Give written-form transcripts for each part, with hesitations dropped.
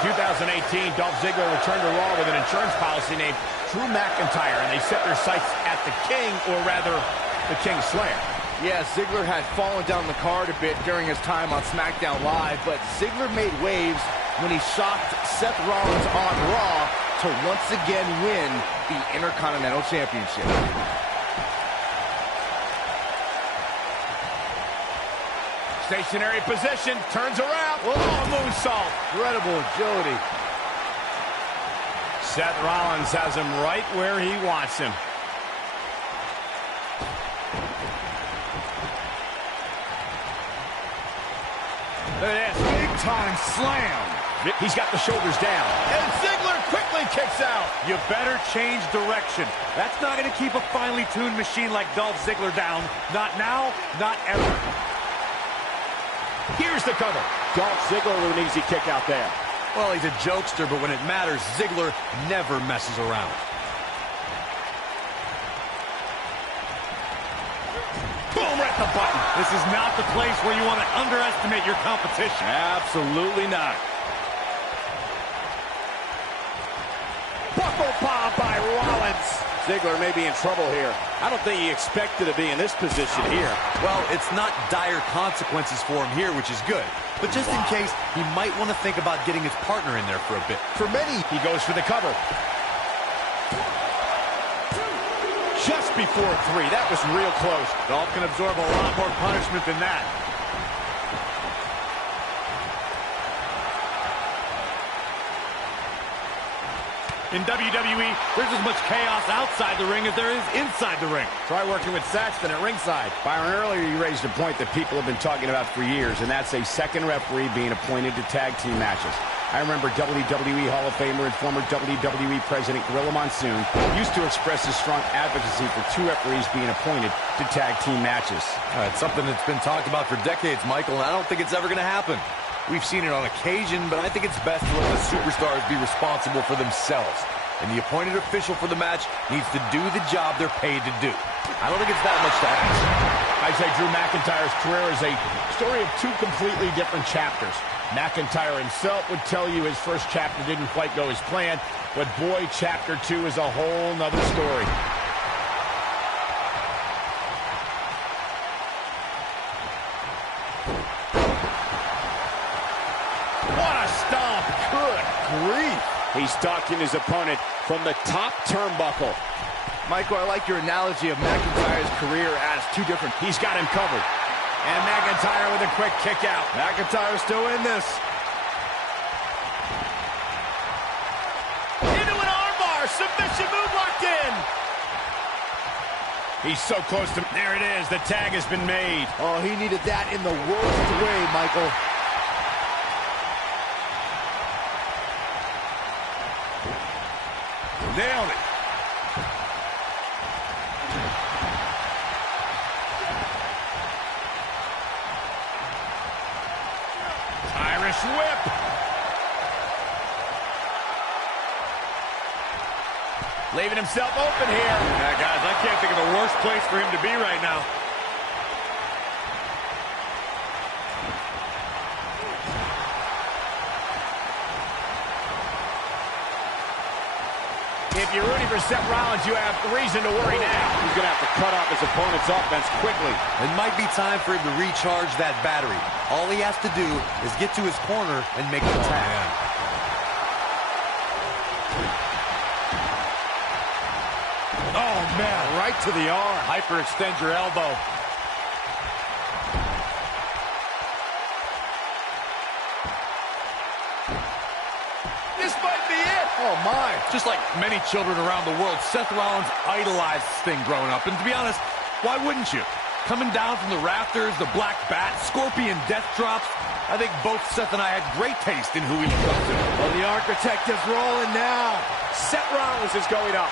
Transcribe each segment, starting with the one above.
2018, Dolph Ziggler returned to Raw with an insurance policy named Drew McIntyre, and they set their sights at the King, or rather, the King Slayer. Yeah, Ziggler had fallen down the card a bit during his time on SmackDown Live, but Ziggler made waves when he shocked Seth Rollins on Raw to once again win the Intercontinental Championship. Stationary position, turns around. Oh, moonsault. Incredible agility. Seth Rollins has him right where he wants him. Look at this, big time slam. He's got the shoulders down. And Ziggler quickly kicks out. You better change direction. That's not going to keep a finely tuned machine like Dolph Ziggler down. Not now, not ever. Here's the cover. Dolph Ziggler with an easy kick out there. Well, he's a jokester, but when it matters, Ziggler never messes around. Boom, right the button. This is not the place where you want to underestimate your competition. Absolutely not. Buckle bomb by Rollins. Ziggler may be in trouble here. I don't think he expected to be in this position here. Well, it's not dire consequences for him here, which is good. But just in case, he might want to think about getting his partner in there for a bit. For many, he goes for the cover. Just before 3. That was real close. Dolph can absorb a lot more punishment than that. In WWE, there's as much chaos outside the ring as there is inside the ring. Try working with Saxton at ringside. Byron, earlier you raised a point that people have been talking about for years, and that's a second referee being appointed to tag team matches. I remember WWE Hall of Famer and former WWE President Gorilla Monsoon used to express his strong advocacy for 2 referees being appointed to tag team matches. It's something that's been talked about for decades, Michael, and I don't think it's ever going to happen. We've seen it on occasion, but I think it's best to let the superstars be responsible for themselves. And the appointed official for the match needs to do the job they're paid to do. I don't think it's that much to ask. I say Drew McIntyre's career is a story of 2 completely different chapters. McIntyre himself would tell you his first chapter didn't quite go as planned, but boy, chapter 2 is a whole nother story. What a stomp! Good grief! He's stalking his opponent from the top turnbuckle. Michael, I like your analogy of McIntyre's career as 2 different. He's got him covered. And McIntyre with a quick kick out. McIntyre's still in this. Into an armbar. Submission move locked in. He's so close to... There it is. The tag has been made. Oh, he needed that in the worst way, Michael. Nailed it. Irish whip. Leaving himself open here. Yeah, guys, I can't think of a worse place for him to be right now. If you're rooting for Seth Rollins, you have reason to worry now. He's going to have to cut off his opponent's offense quickly. It might be time for him to recharge that battery. All he has to do is get to his corner and make the tag. Oh, man, right to the arm. Hyperextend your elbow. This might be it. Oh, my. Just like many children around the world, Seth Rollins idolized this thing growing up. And to be honest, why wouldn't you? Coming down from the rafters, the black bat, scorpion death drops. I think both Seth and I had great taste in who we looked up to. Well, the architect is rolling now. Seth Rollins is going up.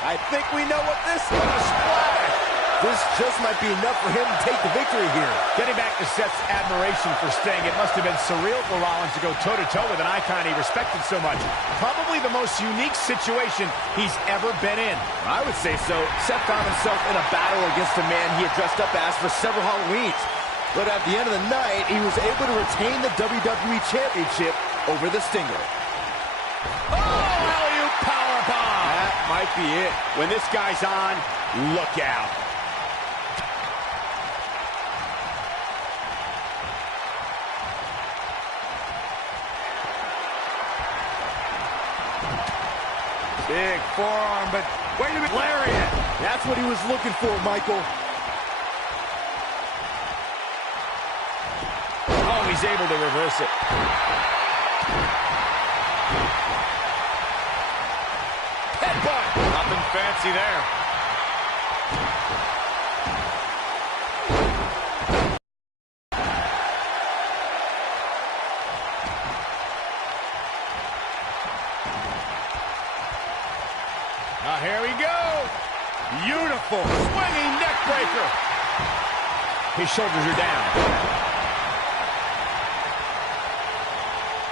I think we know what this is. A splash. This just might be enough for him to take the victory here. Getting back to Seth's admiration for Sting, it must have been surreal for Rollins to go toe-to-toe with an icon he respected so much. Probably the most unique situation he's ever been in. I would say so. Seth found himself in a battle against a man he had dressed up as for several Halloweens. But at the end of the night, he was able to retain the WWE Championship over the Stinger. Oh, alley-oop powerbomb! That might be it. When this guy's on, look out. Big forearm, but wait a minute. Lariat. That's what he was looking for, Michael. Oh, he's able to reverse it. Headbutt. Nothing fancy there. Here we go. Beautiful. Swinging neck breaker. His shoulders are down.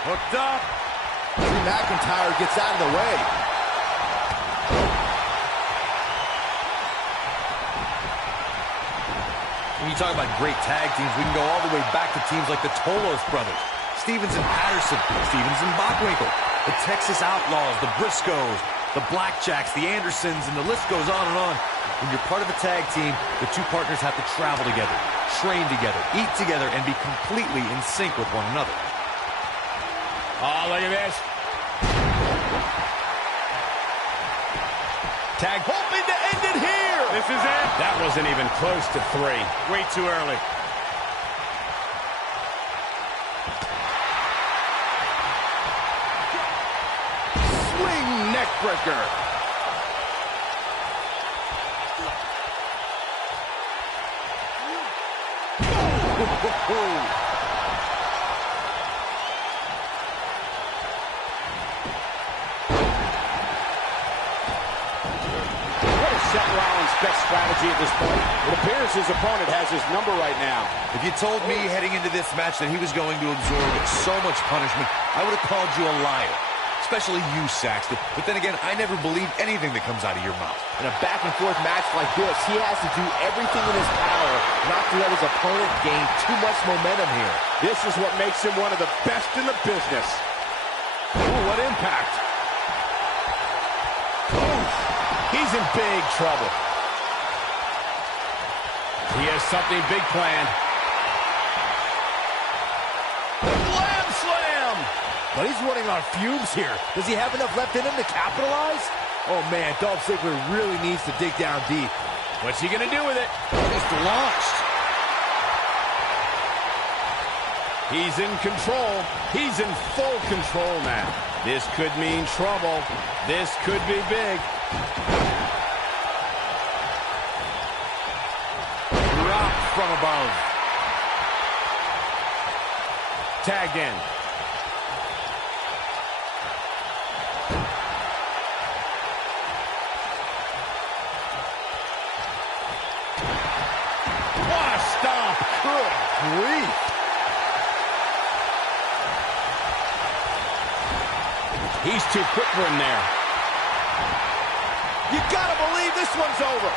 Hooked up. Drew McIntyre gets out of the way. When you talk about great tag teams, we can go all the way back to teams like the Tolos brothers, Stevens and Patterson, Stevens and Bockwinkel, the Texas Outlaws, the Briscoes, the Blackjacks, the Andersons, and the list goes on and on. When you're part of a tag team, the two partners have to travel together, train together, eat together, and be completely in sync with one another. Oh, look at this. Tag hoping to end it here. This is it. That wasn't even close to 3. Way too early. Swing neck breaker. Seth Rollins' best strategy at this point. It appears his opponent has his number right now. If you told me heading into this match that he was going to absorb so much punishment, I would have called you a liar. Especially you, Saxton. But then again, I never believe anything that comes out of your mouth. In a back-and-forth match like this, he has to do everything in his power not to let his opponent gain too much momentum here. This is what makes him one of the best in the business. Ooh, what impact. Ooh, he's in big trouble. He has something big planned. Slam slam! But he's running on fumes here. Does he have enough left in him to capitalize? Oh, man, Dolph Ziggler really needs to dig down deep. What's he going to do with it? Just launched. He's in control. He's in full control now. This could mean trouble. This could be big. Drop from above. Tagged in. What a stomp. Good grief. He's too quick for him there. You gotta believe this one's over.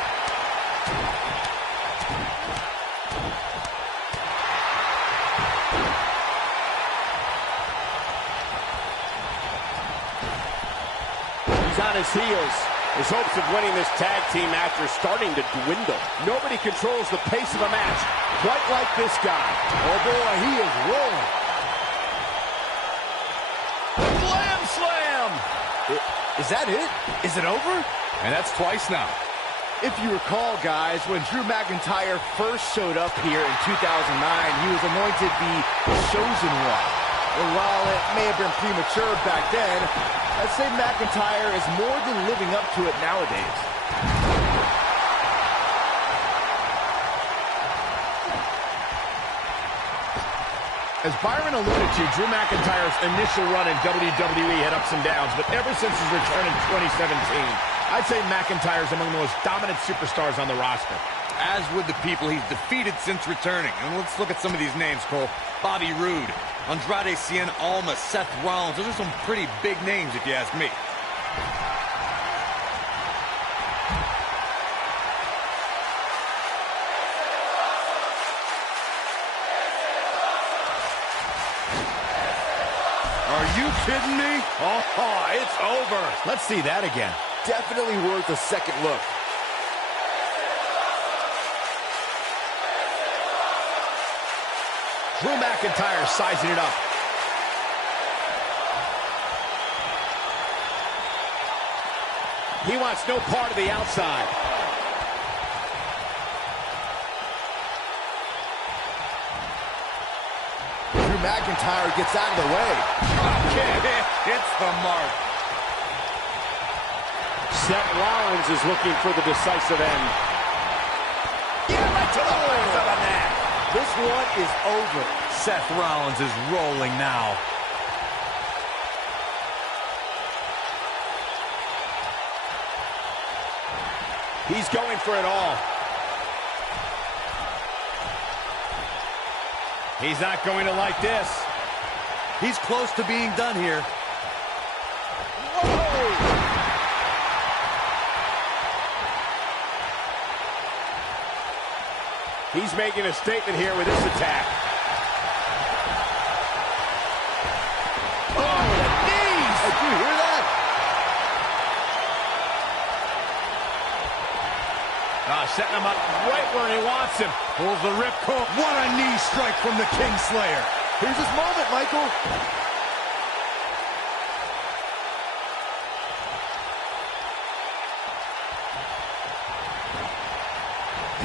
He's on his heels. His hopes of winning this tag team match are starting to dwindle. Nobody controls the pace of a match quite like this guy. Oh boy, he is rolling. Slam slam! Is that it? Is it over? And that's twice now. If you recall, guys, when Drew McIntyre first showed up here in 2009, he was anointed the Chosen One. And while it may have been premature back then, I'd say McIntyre is more than living up to it nowadays. As Byron alluded to, Drew McIntyre's initial run in WWE had ups and downs, but ever since his return in 2017, I'd say McIntyre's among the most dominant superstars on the roster. As would the people he's defeated since returning. And let's look at some of these names, Cole. Bobby Roode, Andrade Cien Almas, Seth Rollins. Those are some pretty big names, if you ask me. Are you kidding me? Oh, it's over. Let's see that again. Definitely worth a second look. Drew McIntyre sizing it up. He wants no part of the outside. Drew McIntyre gets out of the way. Okay, it's the mark. Seth Rollins is looking for the decisive end. Yeah, right to the face of the neck. This one is over. Seth Rollins is rolling now. He's going for it all. He's not going to like this. He's close to being done here. Whoa! He's making a statement here with this attack. Oh, the knees! Did you hear that? Setting him up right where he wants him. Pulls the ripcord. What a knee strike from the Kingslayer. Here's his moment, Michael.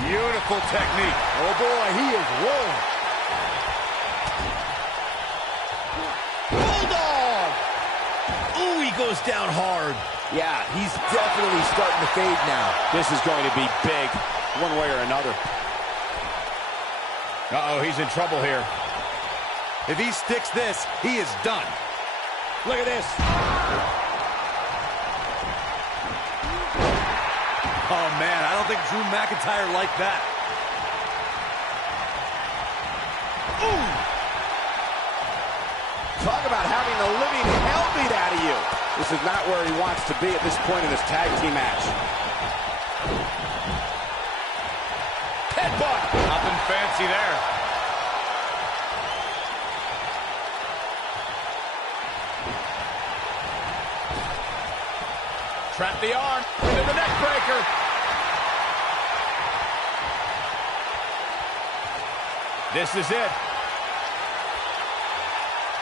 Beautiful technique. Oh boy, he is rolling. Bulldog! Ooh, he goes down hard. Yeah, he's definitely starting to fade now. This is going to be big, one way or another. Uh-oh, he's in trouble here. If he sticks this, he is done. Look at this. Oh, man, I don't think Drew McIntyre liked that. Ooh! Talk about having the living hell beat out of you. This is not where he wants to be at this point in this tag team match. Headbutt! Nothing fancy there. Trap the arm into the neck breaker. This is it.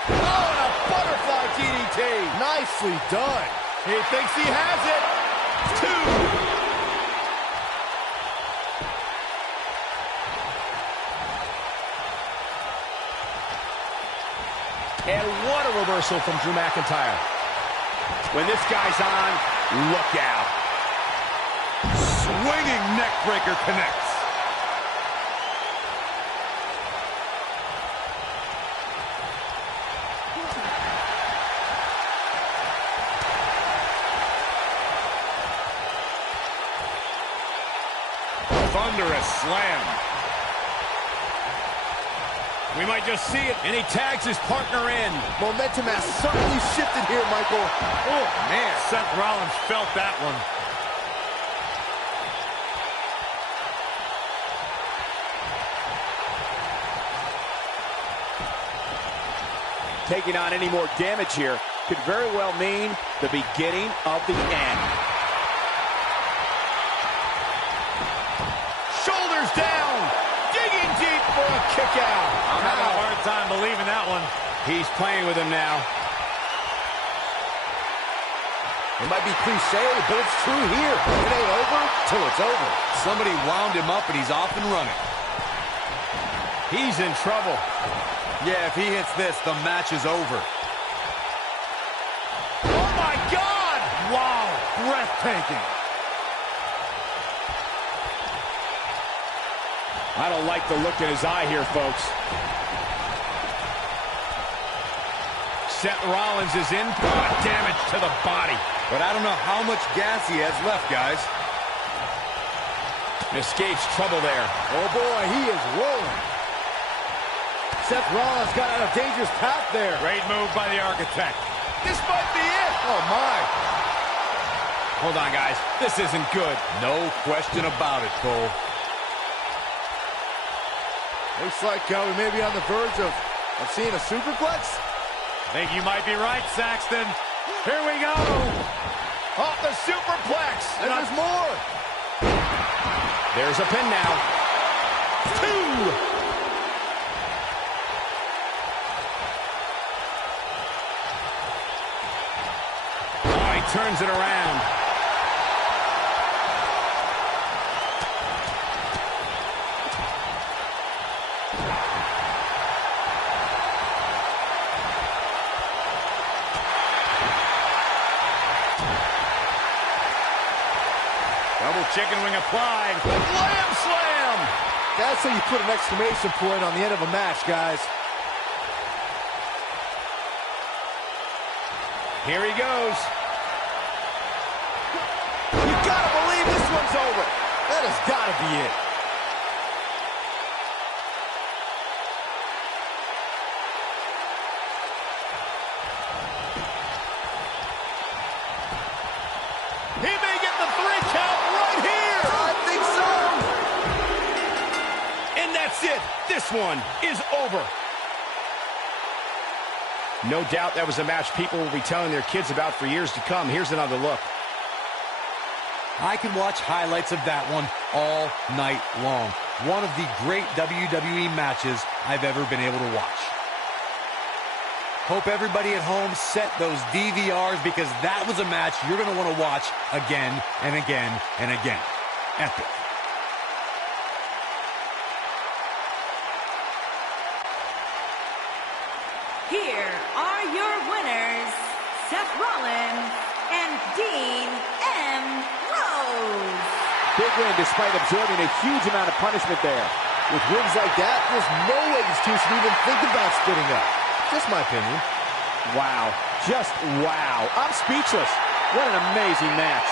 Oh, and a butterfly DDT. Nicely done. He thinks he has it. 2. And what a reversal from Drew McIntyre. When this guy's on, look out. Swinging neck breaker connects. Thunderous slam. We might just see it, and he tags his partner in. Momentum has certainly shifted here, Michael. Oh, man. Seth Rollins felt that one. Taking on any more damage here could very well mean the beginning of the end. Shoulders down, digging deep for a kick out. I'm having a hard time believing that one. He's playing with him now. It might be cliche, but it's true here. It ain't over till it's over. Somebody wound him up and he's off and running. He's in trouble. Yeah, if he hits this, the match is over. Oh my God! Wow, breathtaking. I don't like the look in his eye here, folks. Seth Rollins is in. Damage to the body. But I don't know how much gas he has left, guys. Escapes trouble there. Oh boy, he is rolling. Seth Rollins got on a dangerous path there. Great move by the Architect. This might be it. Oh my. Hold on, guys. This isn't good. No question about it, Cole. Looks like we may be on the verge of seeing a superplex. Think you might be right, Saxton. Here we go. Off the superplex, and there's more. There's a pin now. 2. Oh, he turns it around. Double chicken wing applied. Lamb slam. That's how you put an exclamation point on the end of a match, guys. Here he goes. You gotta believe this one's over. That has gotta be it. He may get the 3 count right here. I think so. And that's it. This one is over. No doubt that was a match people will be telling their kids about for years to come. Here's another look. I can watch highlights of that one all night long. One of the great WWE matches I've ever been able to watch. Hope everybody at home set those DVRs, because that was a match you're going to want to watch again and again and again. Epic. Here are your winners, Seth Rollins and Dean Ambrose. Big win despite absorbing a huge amount of punishment there. With wins like that, there's no way these two should even think about splitting up. Just my opinion. Wow. Just wow. I'm speechless. What an amazing match.